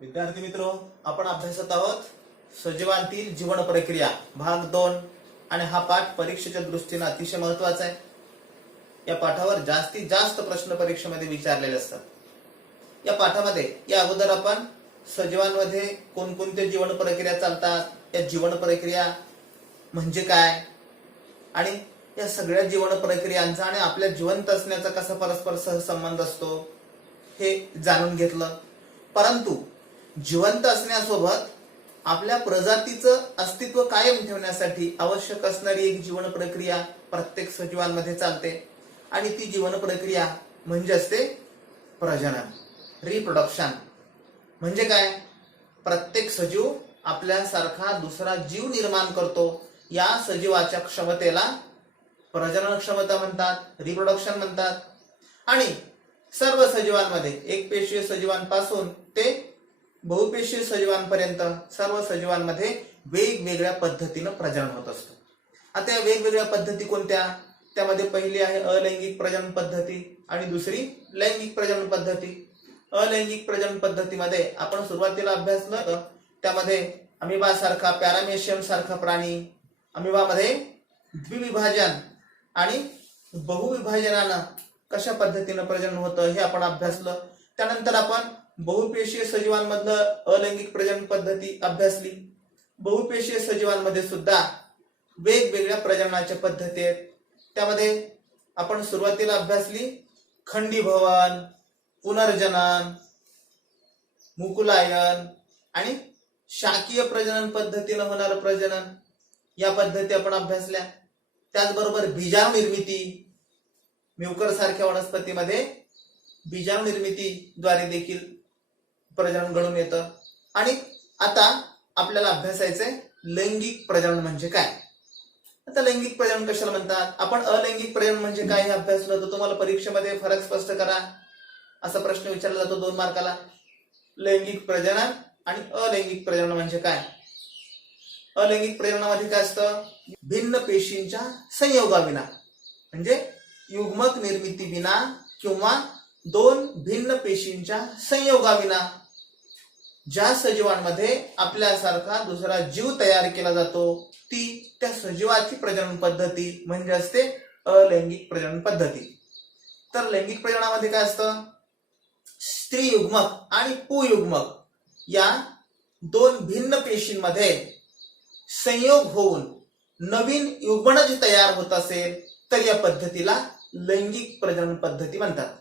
विद्यार्थी मित्रो, आपण अभ्यासत आहोत सजीवांतील जीवन प्रक्रिया भाग 2 आणि हा पाठ परीक्षेच्या दृष्टीने अतिशय महत्त्वाचा आहे। या पाठावर जास्तीत जास्त प्रश्न परीक्षेमध्ये विचारलेले असतात। या पाठामध्ये या अगोदर आपण सजीवांमध्ये कोणकोणते जीवन प्रक्रिया चालतात, या जीवन प्रक्रिया म्हणजे काय आणि या सगळ्या जीवन प्रक्रियांचा आणि आपल्या जिवंत असण्याचा कसा परस्पर सहसंबंध असतो हे जाणून घेतलं। परंतु जिवंत असण्यासोबत आपल्या प्रजातीचं अस्तित्व कायम ठेवण्यासाठी आवश्यक असणारी एक जीवन प्रक्रिया प्रत्येक सजीवांमध्ये चालते आणि ती जीवन प्रक्रिया म्हणजे असते प्रजनन, रिप्रोडक्शन। म्हणजे काय? प्रत्येक सजीव आपल्यासारखा दुसरा जीव निर्माण करतो। या सजीवाच्या क्षमतेला प्रजनन क्षमता म्हणतात, रिप्रोडक्शन म्हणतात। आणि सर्व सजीवांमध्ये एकपेशीय सजीवांपासून ते बहुपेशीय सजीवांपर्यंत सर्व सजीवांमध्ये वेगवेगळ्या पद्धतीने प्रजनन होत असतं। आता या वेगवेगळ्या पद्धती कोणत्या? त्यामध्ये पहिली आहे अलैंगिक प्रजनन पद्धती आणि दुसरी लैंगिक प्रजनन पद्धती। अलैंगिक प्रजनन पद्धतीमध्ये आपण सुरुवातीला अभ्यासलं, त्यामध्ये अमिबा सारखा, पॅरामेशियम सारखा प्राणी, अमिबामध्ये द्विविभाजन आणि बहुविभाजनानं कशा पद्धतीने प्रजनन होतं हे आपण अभ्यासलं। त्यानंतर आपण बहुपेशीय सजीवांमधलं अलैंगिक प्रजनन पद्धती अभ्यासली। बहुपेशीय सजीवांमध्ये सुद्धा वेगवेगळ्या प्रजननाच्या पद्धती आहेत। त्यामध्ये आपण सुरुवातीला अभ्यासली खंडीभवन, पुनर्जनन, मुकुलायन आणि शाकीय प्रजनन पद्धतीने होणारं प्रजनन, या पद्धती आपण अभ्यासल्या। त्याचबरोबर बीजाणू निर्मिती, म्युकर सारख्या वनस्पतीमध्ये बीजाणू निर्मितीद्वारे देखील प्रजनन घडून येतं। आणि आता आपल्याला अभ्यासायचंय लैंगिक प्रजनन म्हणजे काय। आता लैंगिक प्रजनन कशाला म्हणतात? आपण अलैंगिक प्रजनन म्हणजे काय हे अभ्यासलं, तर तुम्हाला परीक्षेमध्ये फरक स्पष्ट करा असा प्रश्न विचारला जातो 2 मार्काला। लैंगिक प्रजनन आणि अलैंगिक प्रजनन म्हणजे काय? अलैंगिक प्रजननामध्ये काय असतं? भिन्न पेशींच्या संयोगाविना म्हणजे युग्मक निर्मिती विना किंवा 2 भिन्न पेशींच्या संयोगाविना ज्या सजीवांमध्ये आपल्यासारखा दुसरा जीव तयार केला जातो ती त्या सजीवाची प्रजनन पद्धती म्हणजे असते अलैंगिक प्रजनन पद्धती। तर लैंगिक प्रजननामध्ये काय असतं? स्त्री युग्मक आणि पुयुग्मक या 2 भिन्न पेशींमध्ये संयोग होऊन नवीन युग्मनज तयार होत असेल तर या पद्धतीला लैंगिक प्रजनन पद्धती म्हणतात।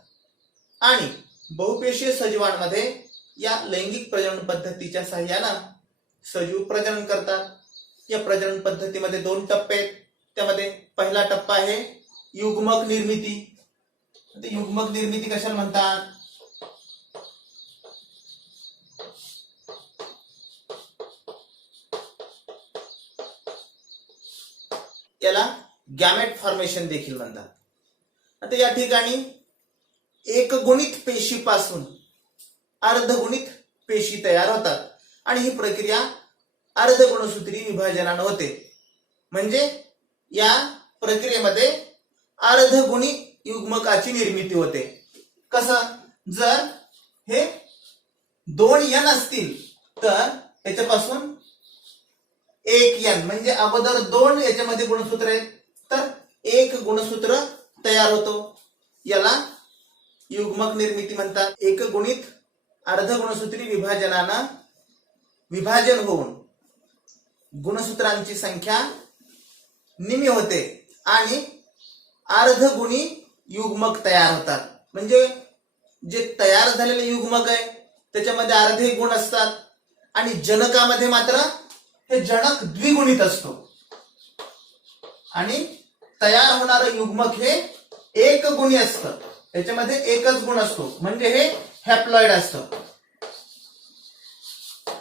आणि बहुपेशीय सजीवांमध्ये या लैंगिक प्रजनन पद्धतीच्या सहाय्याने सजीव प्रजनन करतात। या प्रजनन पद्धतीमध्ये 2 टप्पे आहेत। त्यामध्ये पहिला टप्पा आहे युग्मक निर्मिती। युग्मक निर्मिती कशाला म्हणतात? याला गॅमेट फॉर्मेशन देखील म्हणतात। आता या ठिकाणी एकगुणित पेशीपासून अर्धगुणित पेशी तयार होतात आणि ही प्रक्रिया अर्धगुणसूत्री विभाजनाने होते। म्हणजे या प्रक्रियेमध्ये अर्धगुणी युग्मकाची निर्मिती होते। कसं? जर हे 2n असतील तर याच्यापासून 1n म्हणजे अगोदर 2 याच्यामध्ये गुणसूत्र आहेत तर 1 गुणसूत्र तयार होतो। याला युग्मक निर्मिती म्हणतात। एकगुणित अर्धगुणसूत्री विभाजनानं विभाजन होऊन गुणसूत्रांची संख्या निम्मी होते आणि अर्धगुणी युग्मक तयार होतात। म्हणजे जे तयार झालेले युग्मक आहे त्याच्यामध्ये अर्धे गुण असतात आणि जनकामध्ये मात्र हे जनक द्विगुणित असतो आणि तयार होणारं युग्मक हे एकगुणी असतं। याच्यामध्ये एकच गुण असतो म्हणजे हे हॅप्लॉइड असतं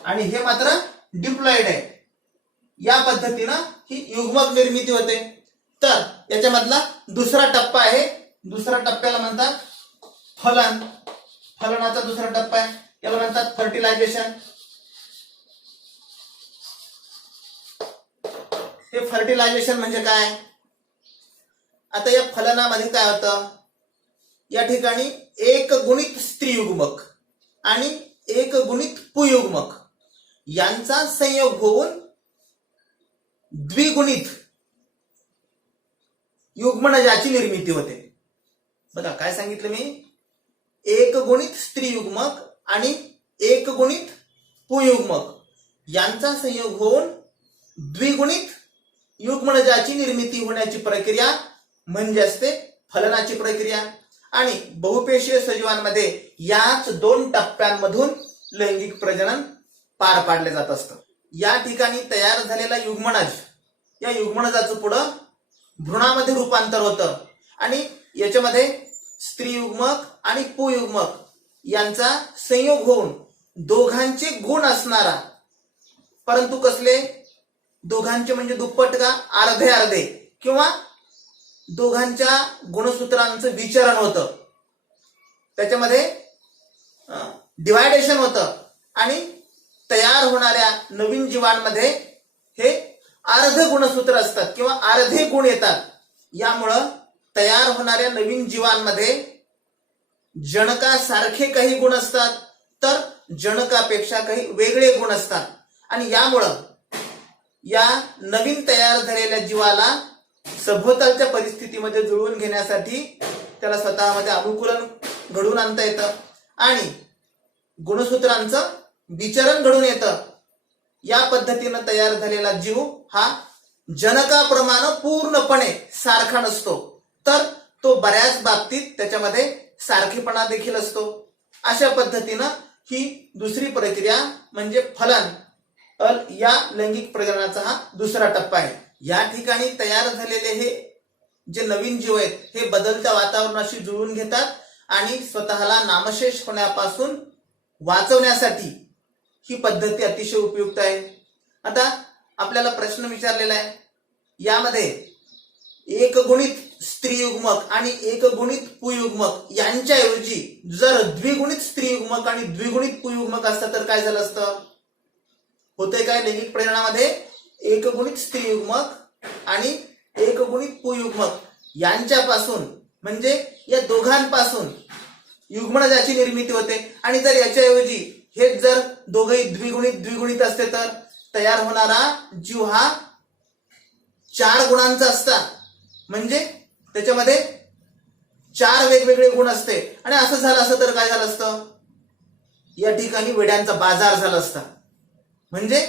आणि हे मात्र डिप्लॉइड आहे। या पद्धतीनं ही युग्मक निर्मिती होते। तर याच्यामधला दुसरा टप्पा आहे, दुसऱ्या टप्प्याला म्हणतात फलन। फलनाचा दुसरा टप्पा आहे, याला म्हणतात फर्टिलायझेशन। हे फर्टिलायझेशन म्हणजे काय? आता या फलनामध्ये काय होतं? या ठिकाणी एक गुणित स्त्री युग्मक आणि एक गुणित पुयुग्मक यांचा संयोग होऊन द्विगुणित युग्मनजाची निर्मिती होते. बघा काय सांगितलं मी, एक गुणित स्त्रीयुग्मक आणि एक गुणित पुयुग्मक यांचा संयोग होऊन द्विगुणित युग्मनजाची निर्मिती होण्याची प्रक्रिया म्हणजे असते फलनाची प्रक्रिया. आणि बहुपेशीय सजीवांमध्ये याच 2 टप्प्यांमधून लैंगिक प्रजनन पार पाडले जात असतं. या ठिकाणी तयार झालेला युग्मनज, या युग्मनजाचं पुढं भ्रूणामध्ये रूपांतर होतं आणि याच्यामध्ये स्त्रीयुग्मक आणि पुयुग्मक यांचा संयोग होऊन दोघांचे गुण असणारा, परंतु कसले दोघांचे म्हणजे दुप्पट का अर्धे अर्धे, किंवा दोघांच्या गुणसूत्रांचं विचरण होतं, त्याच्यामध्ये डिवायडेशन होतं आणि तयार होणाऱ्या नवीन जीवांमध्ये हे अर्ध गुणसूत्र असतात किंवा अर्धे गुण येतात. यामुळं तयार होणाऱ्या नवीन जीवांमध्ये जनकासारखे काही गुण असतात तर जनकापेक्षा काही वेगळे गुण असतात. आणि यामुळं या नवीन तयार झालेल्या जीवाला सभोवतालच्या परिस्थितीमध्ये जुळवून घेण्यासाठी त्याला स्वतःमध्ये अनुकूलन घडवून आणता येतं आणि गुणसूत्रांचं विचरण घडून येतं. या पद्धतीनं तयार झालेला जीव हा जनकाप्रमाणे पूर्णपणे सारखा नसतो, तर तो बऱ्याच बाबतीत त्याच्यामध्ये सारखेपणा देखील असतो. अशा पद्धतीनं ही दुसरी प्रक्रिया म्हणजे फलन या लैंगिक प्रजननाचा हा दुसरा टप्पा आहे. या ठिकाणी तयार झालेले हे जे नवीन जीव आहेत हे बदलत्या वातावरणाशी जुळवून घेतात आणि स्वतःला नामशेष होण्यापासून वाचवण्यासाठी ही पद्धती अतिशय उपयुक्त आहे. आता आपल्याला प्रश्न विचारलेला आहे, यामध्ये एक गुणित स्त्रीयुग्मक आणि एक गुणित पुयुग्मक यांच्याऐवजी जर द्विगुणित स्त्रीयुग्मक आणि द्विगुणित पुयुग्मक असतं तर काय झालं असतं? होते काय लैंगिक प्रजननामध्ये एक गुणित स्त्रीयुग्मक आणि एक गुणित पुयुग्मक यांच्यापासून म्हणजे या दोघांपासून युग्मनजाची निर्मिती होते. आणि जर याच्याऐवजी हेच जर दोघेही द्विगुणित असते तर तयार होणारा जीव हा 4 गुणांचा असता, म्हणजे त्याच्यामध्ये 4 वेगवेगळे गुण असते. आणि असं झालं असतं तर काय झालं असतं? या ठिकाणी वेड्यांचा बाजार झाला असता, म्हणजे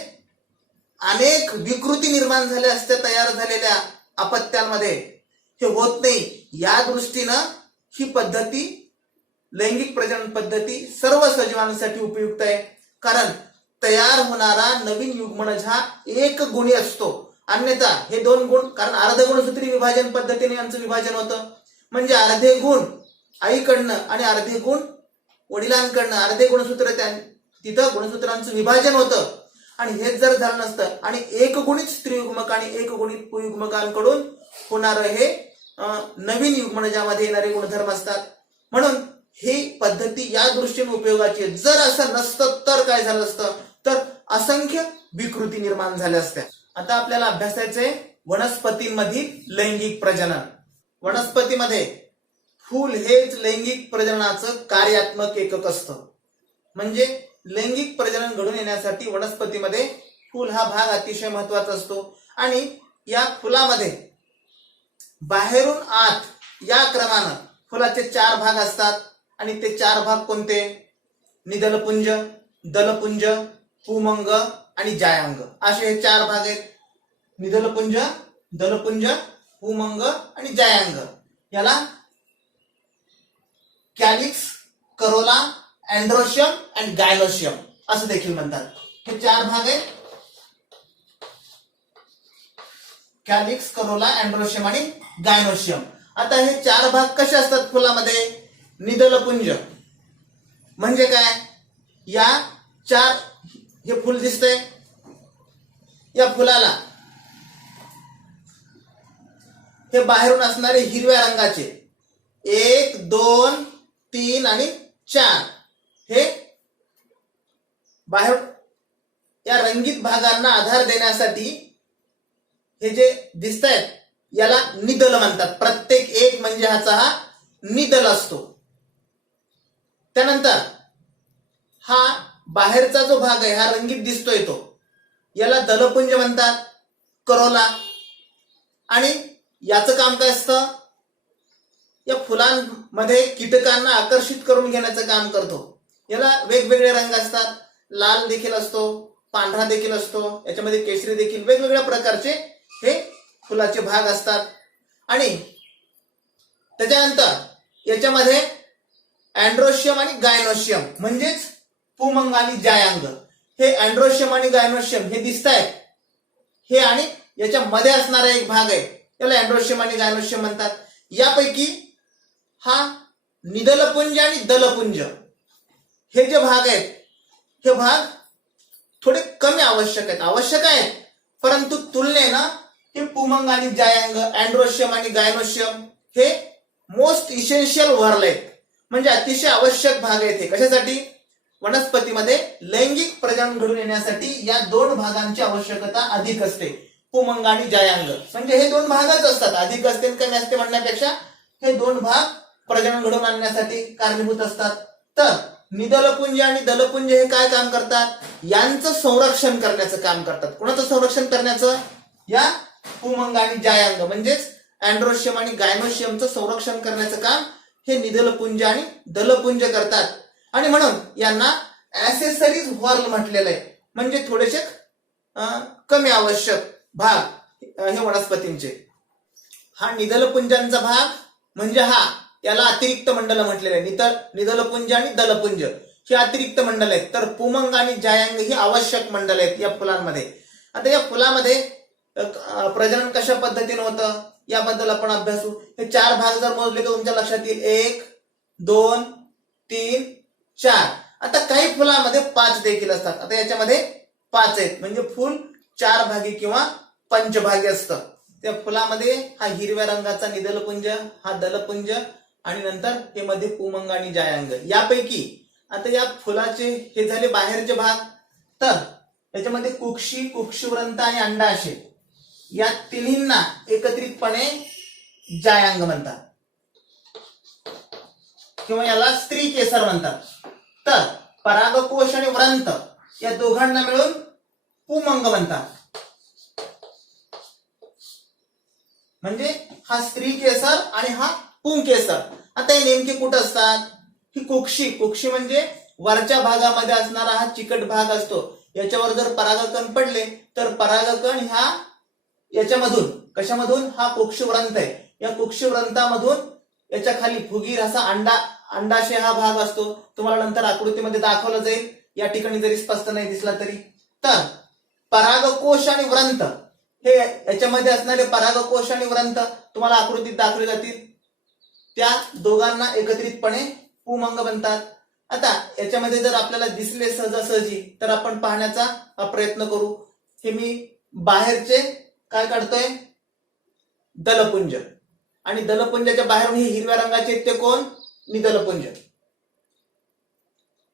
अनेक विकृती निर्माण झाल्या असत्या तयार झालेल्या अपत्यांमध्ये. हे होत नाही. या दृष्टीनं ही पद्धती लैंगिक प्रजनन पद्धती सर्व सजीवांसाठी उपयुक्त आहे, कारण तयार होणारा नवीन युग्मनज हा एक गुणी असतो. अन्यथा हे 2 गुण, कारण अर्ध गुणसूत्री विभाजन पद्धतीने यांचं विभाजन होतं, म्हणजे अर्धे गुण आईकडनं आणि अर्धे गुण वडिलांकडनं, अर्धे गुणसूत्र तिथं गुणसूत्रांचं विभाजन होतं. आणि हेच जर झालं नसतं आणि एक गुणित स्त्रीयुग्मक आणि एक गुणित पुयुग्मकांकडून होणारं हे नवीन युग्मनजामध्ये येणारे गुणधर्म असतात. म्हणून ही पद्धती या दृष्टीने उपयोगाची आहे. जर असं नसतं तर काय झालं असतं? तर असंख्य विकृती निर्माण झाल्या असत्या. आता आपल्याला अभ्यासायचे वनस्पतींमधील लैंगिक प्रजनन. वनस्पतीमध्ये फूल हेच लैंगिक प्रजननाचं कार्यात्मक एकक असतं. म्हणजे लैंगिक प्रजनन घडून येण्यासाठी वनस्पतीमध्ये फूल हा भाग अतिशय महत्वाचा असतो. आणि या फुलामध्ये बाहेरून आत या क्रमानं फुलाचे 4 भाग असतात. आणि ते 4 भाग कोणते? निदलपुंज, दलपुंज, पुमंग आणि जायांग असे हे 4 भाग आहेत. निदलपुंज, दलपुंज, पुमंग आणि जायांग. याला कॅलिक्स, करोला, अँड्रोशियम आणि गायनोशियम असं देखील म्हणतात. हे 4 भाग आहेत, कॅलिक्स, करोला, अँड्रोशियम आणि गायनोशियम. आता हे 4 भाग कसे असतात फुलामध्ये? निदलपुंज म्हणजे काय? या 4 हे फुल दिसतंय, या फुलाला हे बाहेरून असणारे हिरव्या रंगाचे 1, 2, 3 आणि 4 हे बाहेर या रंगीत भागांना आधार देण्यासाठी हे जे दिसत आहेत याला निदल म्हणतात. प्रत्येक एक म्हणजे ह्याचा हा निदल असतो. त्यानंतर हा बाहेरचा जो भाग आहे हा रंगीत दिसतोय तो, याला दलपुंज म्हणतात, करोला. आणि याचं काम काय असतं, या फुलांमध्ये कीटकांना आकर्षित करून घेण्याचं काम करतो. याला वेगवेगळे रंग असतात, लाल देखील असतो, पांढरा देखील असतो, याच्यामध्ये केशरी देखील, वेगवेगळ्या प्रकारचे हे फुलाचे भाग असतात. आणि त्याच्यानंतर याच्यामध्ये अँड्रोशियम आणि गायनोशियम म्हणजेच पुमंग आणि जायांग, हे अँड्रोशियम आणि गायनोशियम हे दिसत आहेत हे, आणि याच्यामध्ये असणारा एक भाग आहे त्याला अँड्रोशियम आणि गायनोशियम म्हणतात. यापैकी हा निदलपुंज आणि दलपुंज हे जे भाग आहेत हे भाग थोडे कमी आवश्यक आहेत, परंतु तुलनेनं हे पुमंग आणि जायांग, अँड्रोशियम आणि गायनोशियम हे मोस्ट इसेन्शियल व्हर्ल आहेत, म्हणजे अतिशय आवश्यक भाग आहेत. हे कशासाठी, वनस्पतीमध्ये लैंगिक प्रजनन घडून येण्यासाठी या दोन भागांची आवश्यकता अधिक असते. पुमंग आणि जायांग म्हणजे हे दोन भागच असतात, अधिक असते कमी असते म्हणण्यापेक्षा हे दोन भाग प्रजनन घडवून आणण्यासाठी कारणीभूत असतात. तर निदलपुंज आणि दलपुंज हे काय काम करतात, यांचं संरक्षण करण्याचं काम करतात. कोणाचं संरक्षण करण्याचं, या पुमंग आणि जायांग म्हणजेच अँड्रोशियम आणि गायनोशियमचं संरक्षण करण्याचं काम हे निदलपुंज आणि दलपुंज करतात. आणि म्हणून यांना ऍसेसरीज व्हर्ल म्हटलेलं आहे, म्हणजे थोडेसे कमी आवश्यक भाग हे वनस्पतींचे. हा निदलपुंजांचा भाग म्हणजे याला अतिरिक्त मंडल म्हटलेलं आहे. निदलपुंज आणि दलपुंज ही अतिरिक्त मंडल आहेत, तर पुमंग आणि जायांग ही आवश्यक मंडल आहेत या फुलांमध्ये. आता या फुलामध्ये प्रजनन कशा पद्धतीने होतं याबद्दल आपण अभ्यासू. हे चार भाग जर मोजले तर तुमच्या लक्षात येईल, 1 2 3 4. आता काही फुलामध्ये 5 देखील असतात. आता याच्यामध्ये 5 आहेत, म्हणजे फुल 4 भागी किंवा पंचभागी असतं. त्या फुलामध्ये हा हिरव्या रंगाचा निदलपुंज, हा दलपुंज, आणि नंतर हे मध्ये पुमंग आणि जायांग. यापैकी आता या फुलाचे हे झाले बाहेरचे भाग. तर याच्यामध्ये कुक्षी, कुक्षिवृंत आणि अंडाशय या तिन्हींना एकत्रितपणे जायांग म्हणतात किंवा याला स्त्री केसर म्हणतात. तर परागकोश आणि व्रंत या दोघांना मिळून पुमंग म्हणतात. म्हणजे हा स्त्री केसर आणि हा पुंकेसर. आता हे नेमके कुठं असतात, ही कुक्षी म्हणजे वरच्या भागामध्ये असणारा हा चिकट भाग असतो. याच्यावर जर परागकण पडले तर परागकण ह्या याच्यामधून, कशामधून, हा कुक्षिवृंत आहे, या कुक्षिवृंतामधून याच्या खाली फुगीर असा अंडाशय हा भाग असतो. तुम्हाला नंतर आकृतीमध्ये दाखवलं जाईल, या ठिकाणी जरी स्पष्ट नाही दिसला तरी. तर परागकोश आणि व्रंत हे याच्यामध्ये असणारे परागकोश आणि व्रंत तुम्हाला आकृतीत दाखवले जातील. त्या दोघांना एकत्रितपणे पुमंग म्हणतात. आता याच्यामध्ये जर आपल्याला दिसले सहजासहजी तर आपण पाहण्याचा प्रयत्न करू. हे मी बाहेरचे काय काढतोय, दलपुंज, आणि दलपुंजाच्या बाहेरून हे हिरव्या रंगाचे ते कोण, निदलपुंज.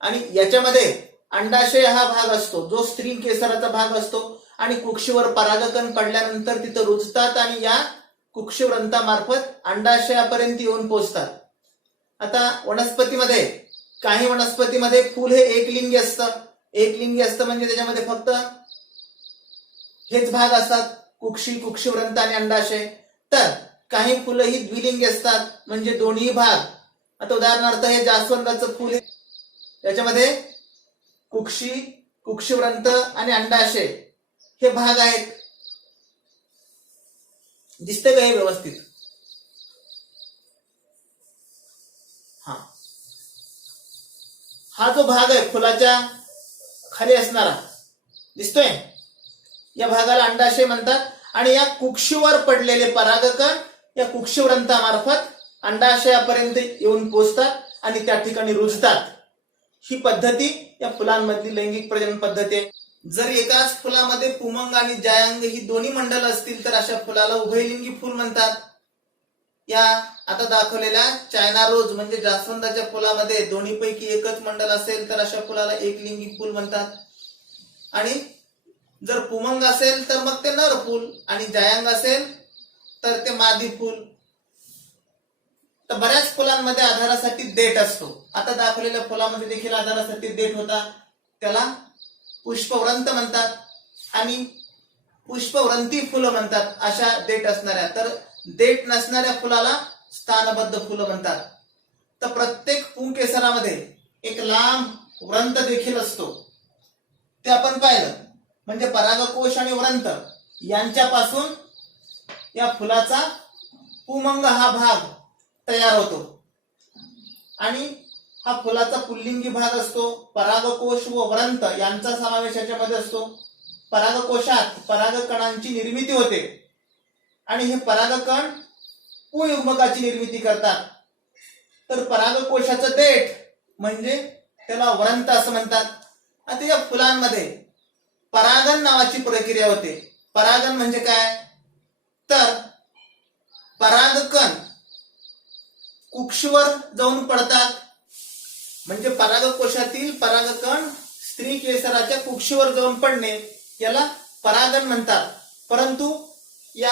आणि याच्यामध्ये अंडाशय हा भाग असतो जो स्त्री केसराचा भाग असतो, आणि कुक्षीवर परागकण पडल्यानंतर तिथं रुजतात आणि या कुक्षिवृंतामार्फत अंडाशयापर्यंत येऊन पोहोचतात. आता वनस्पतीमध्ये, काही वनस्पतीमध्ये फूल हे एकलिंगी असतं. एकलिंगी असतं म्हणजे त्याच्यामध्ये फक्त हेच भाग असतात, कुक्षी, कुक्षिवृंत आणि अंडाशय. तर काही फुलं ही द्विलिंगी असतात, म्हणजे दोन्ही भाग. आता उदाहरणार्थ हे जास्वंदाचं फूल, त्याच्यामध्ये कुक्षी, कुक्षिवृंत आणि अंडाशय हे भाग आहेत. दिसते का हे व्यवस्थित? हा जो भाग आहे फुलाच्या खाली असणारा दिसतोय, या भागाला अंडाशय म्हणतात. आणि या कुक्षीवर पडलेले परागकण या कुक्षिवृंतामार्फत अंडाशयापर्यंत येऊन पोहोचतात आणि त्या ठिकाणी रुजतात. ही पद्धती या फुलांमधली लैंगिक प्रजनन पद्धती आहे. जर एकाच फुलामध्ये पुमंग आणि जायांग ही दोन्ही मंडल असतील तर अशा फुलाला उभयलिंगी फुल म्हणतात. या आता दाखवलेल्या चायना रोज म्हणजे जास्वंदाच्या फुलामध्ये दोन्ही पैकी एकच मंडल असेल तर अशा फुलाला एकलिंगी फुल म्हणतात. आणि जर पुमंग असेल तर मग ते नर फुल, आणि जायांग असेल तर ते मादी फुल. तर बऱ्याच फुलांमध्ये आधारासाठी देठ असतो. आता दाखवलेल्या फुलामध्ये देखील आधारासाठी देठ होता. त्याला पुष्पवृंत म्हणतात आणि पुष्पवृंती फुलं म्हणतात. अशा देठ असणाऱ्या, तर देठ नसणाऱ्या फुलाला स्थानबद्ध फुलं म्हणतात. तर प्रत्येक पुंकेसरामध्ये एक लांब व्रंत देखील असतो, ते आपण पाहिलं. म्हणजे परागकोश आणि व्रंत यांच्यापासून या फुलाचा पुमंग हा भाग तयार होतो आणि हा फुलाचा पुल्लिंगी भाग असतो. परागकोश व व्रंत यांचा समावेश याच्यामध्ये असतो. परागकोशात परागकणांची निर्मिती होते आणि हे परागकण पुयुग्मकाची निर्मिती करतात. तर परागकोशाचं देठ म्हणजे त्याला व्रंत असं म्हणतात. आता या फुलांमध्ये परागन नावाची प्रक्रिया होते. परागन म्हणजे काय, तर परागकण कुक्षवर जाऊन पडतात. म्हणजे परागकोशातील परागकण स्त्री केसराच्या कुक्षवर जाऊन पडणे याला परागन म्हणतात. परंतु या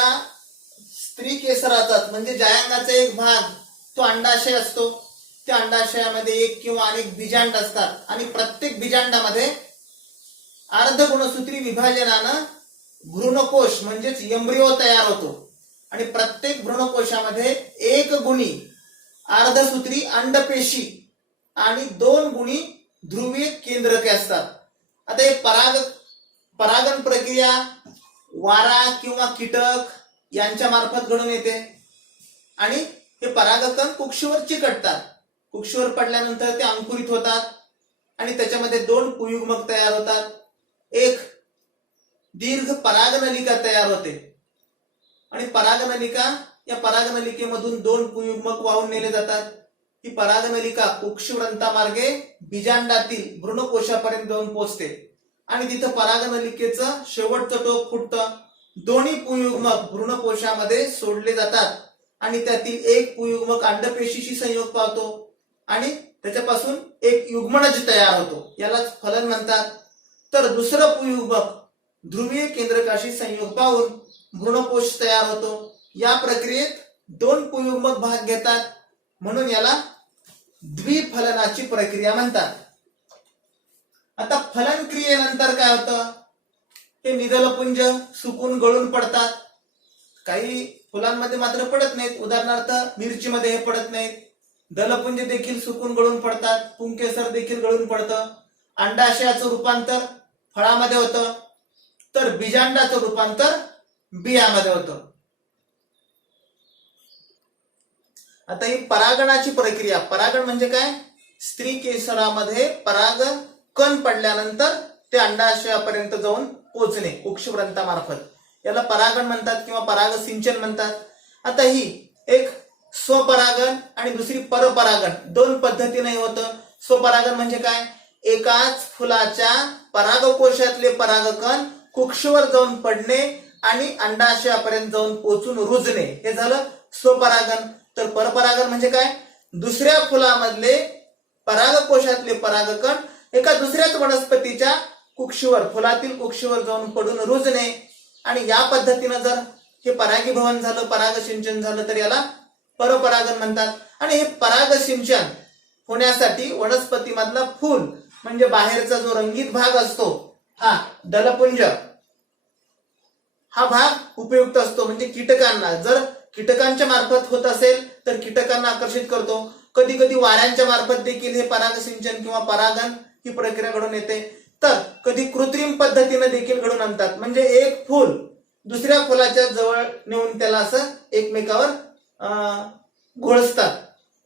स्त्री केसराचा म्हणजे जायांगाचा एक भाग तो अंडाशय असतो. त्या अंडाशयामध्ये एक किंवा अनेक बीजांड असतात आणि प्रत्येक बीजांडामध्ये अर्धगुणसूत्री विभाजनानं भ्रूणकोश म्हणजेच एम्ब्रिओ तयार होतो आणि प्रत्येक भ्रूणकोशामध्ये एक गुणी अर्धसूत्री अंडपेशी आणि 2 गुणी ध्रुवीय केंद्रके असतात. आता हे परागन प्रक्रिया वारा किंवा कीटक यांच्या मार्फत घडून येते आणि हे परागकण कुक्षवर चिकटतात. कुक्षवर पडल्यानंतर ते अंकुरित होतात आणि त्याच्यामध्ये 2 पुयुग्मक तयार होतात. एक दीर्घ परागनलिका तयार होते आणि परागनलिका, या परागनलिकेमधून 2 पुयुग्मक वाहून नेले जातात. ही परागनलिका कुक्षवृंतामार्गे बीजांडातील भ्रूणकोशापर्यंत जाऊन पोहोचते आणि तिथं परागनलिकेचं शेवटचं टोक फुटतं. दोन्ही पुयुग्मक भ्रूणकोशामध्ये सोडले जातात आणि त्यातील एक पुयुग्मक अंडपेशीशी संयोग पावतो आणि त्याच्यापासून एक युग्मनज तयार होतो, यालाच फलन म्हणतात. तर दुसरं पुयुग्मक ध्रुवीय केंद्रकाशी संयोग पावून भ्रूणकोश तयार होतो. या प्रक्रियेत 2 पुयुग्मक भाग घेतात म्हणून याला द्विफलनाची प्रक्रिया म्हणतात. आता फलन क्रियेनंतर काय होतं, हे निदलपुंज सुकून गळून पडतात. काही फुलांमध्ये मात्र पडत नाहीत. उदाहरणार्थ मिरचीमध्ये हे पडत नाहीत. दलपुंज देखील सुकून गळून पडतात. पुंकेसर देखील गळून पडतं. अंडाशयाचं रूपांतर फळामध्ये होतं, तर बीजांडाचं रूपांतर बियामध्ये होतं. आता ही परागणाची प्रक्रिया, परागण म्हणजे काय, स्त्री केसरामध्ये परागकण पडल्यानंतर ते अंडाशयापर्यंत जाऊन पोचणे कुक्षवृंतामार्फत, याला परागण म्हणतात किंवा परागसिंचन म्हणतात. आता ही एक स्वपरागण आणि दुसरी परपरागण 2 पद्धतीने होतं. स्वपरागण म्हणजे काय, एकाच फुलाच्या परागकोशातले परागकण कुक्षवर जाऊन पडणे आणि अंडाशयापर्यंत जाऊन पोचून रुजणे, हे झालं स्वपरागण. तर परपरागण म्हणजे काय, दुसऱ्या फुलामधले परागकोशातले परागकण एका दुसऱ्याच वनस्पतीच्या कुक्षवर, फुलातील कुक्षवर जाऊन पडून रुजणे आणि या पद्धतीनं जर हे परागीभवन झालं, परागसिंचन झालं तर याला परपरागण म्हणतात. आणि हे परागसिंचन होण्यासाठी वनस्पतीमधला फूल म्हणजे बाहेरचा जो रंगीत भाग असतो, हा दलपुंज, हा भाग उपयुक्त असतो. म्हणजे कीटकांना, जर कीटकांच्या मार्फत होत असेल तर कीटकांना आकर्षित करतो. कधी कधी वाऱ्यांच्या मार्फत देखील हे परागसिंचन किंवा परागण ही प्रक्रिया घडून येते. तर कधी कृत्रिम पद्धतीने देखील घडून आणतात. म्हणजे एक फूल दुसऱ्या फुलाच्या जवळ नेऊन त्याला असं एकमेकावर घोळसतात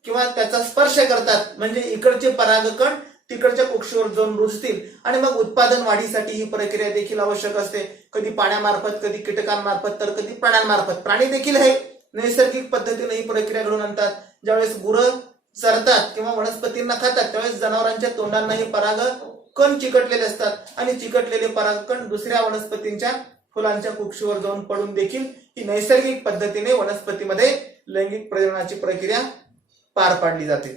किंवा त्याचा स्पर्श करतात, म्हणजे इकडचे परागकण तिकडच्या कुक्षवर जाऊन रुजतील आणि मग उत्पादन वाढीसाठी ही प्रक्रिया देखील आवश्यक असते. कधी पाण्यामार्फत, कधी कीटकांमार्फत, तर कधी प्राण्यांमार्फत. प्राणी देखील हे नैसर्गिक पद्धतीने ही प्रक्रिया घडून आणतात. ज्यावेळेस गुरं चरतात किंवा वनस्पतींना खातात त्यावेळेस जनावरांच्या तोंडांना हे परागकण चिकटलेले असतात आणि चिकटलेले परागकण दुसऱ्या वनस्पतींच्या फुलांच्या कुक्षवर जाऊन पडून देखील ही नैसर्गिक पद्धतीने वनस्पतीमध्ये लैंगिक प्रजननाची प्रक्रिया पार पाडली जाते.